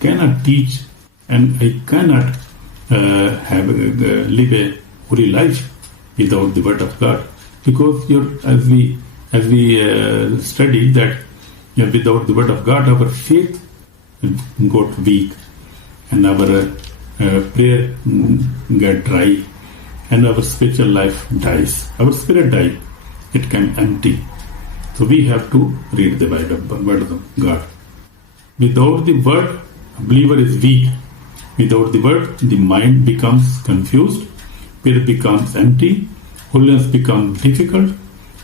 cannot teach and I cannot live a holy life without the Word of God. Because as we studied that without the Word of God, our faith got weak and our prayer get dry and our spiritual life dies. Our spirit dies. It can empty. So we have to read the Word of God. Without the Word, a believer is weak. Without the Word, the mind becomes confused, prayer becomes empty, holiness becomes difficult,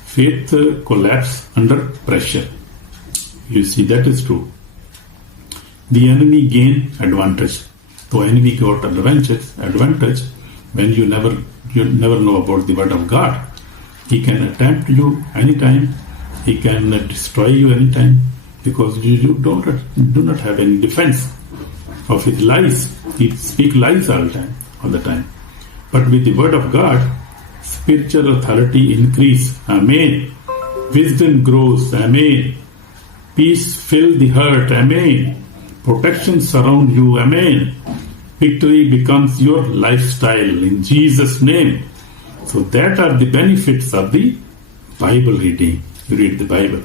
faith collapses under pressure. You see, that is true. The enemy gain advantage. So enemy got advantage when you never know about the Word of God. He can attempt you anytime. He can destroy you anytime because you do not have any defense of his lies. He speaks lies all the time. But with the Word of God, spiritual authority increase. Amen. Wisdom grows. Amen. Peace fill the heart. Amen. Protection surround you. Amen. Victory becomes your lifestyle in Jesus' name. So that are the benefits of the Bible reading. You read the Bible.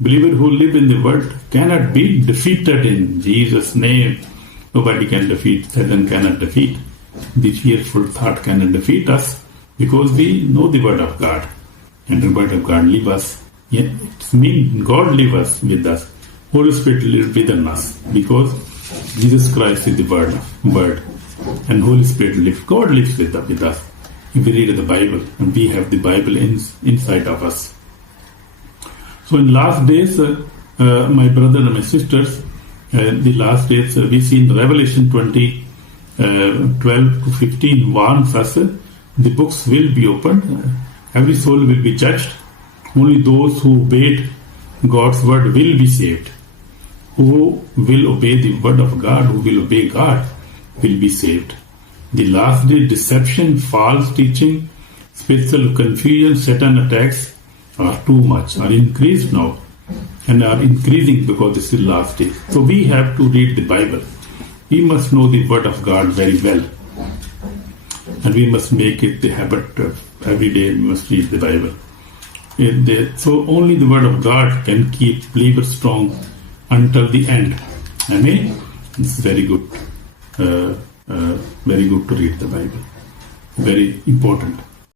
Believers who live in the Word cannot be defeated in Jesus' name. Nobody can defeat. Satan cannot defeat. The fearful thought cannot defeat us because we know the Word of God. And the Word of God lives us. Yeah, it means God lives with us. Holy Spirit lives within us because Jesus Christ is the Word. And Holy Spirit lives. God lives with us. If we read the Bible and we have the Bible inside of us. So in last days, my brother and my sisters, the last days we see in Revelation 20, 12 to 15 warns us, the books will be opened, every soul will be judged, only those who obeyed God's word will be saved. Who will obey the word of God, who will obey God, will be saved. The last day deception, false teaching, spiritual confusion, Satan attacks are too much, are increased now and are increasing because this is last day. So we have to read the Bible. We must know the Word of God very well. And we must make it the habit of every day we must read the Bible. So only the Word of God can keep believers strong until the end. Amen? It's very good. Very good to read the Bible. Very important.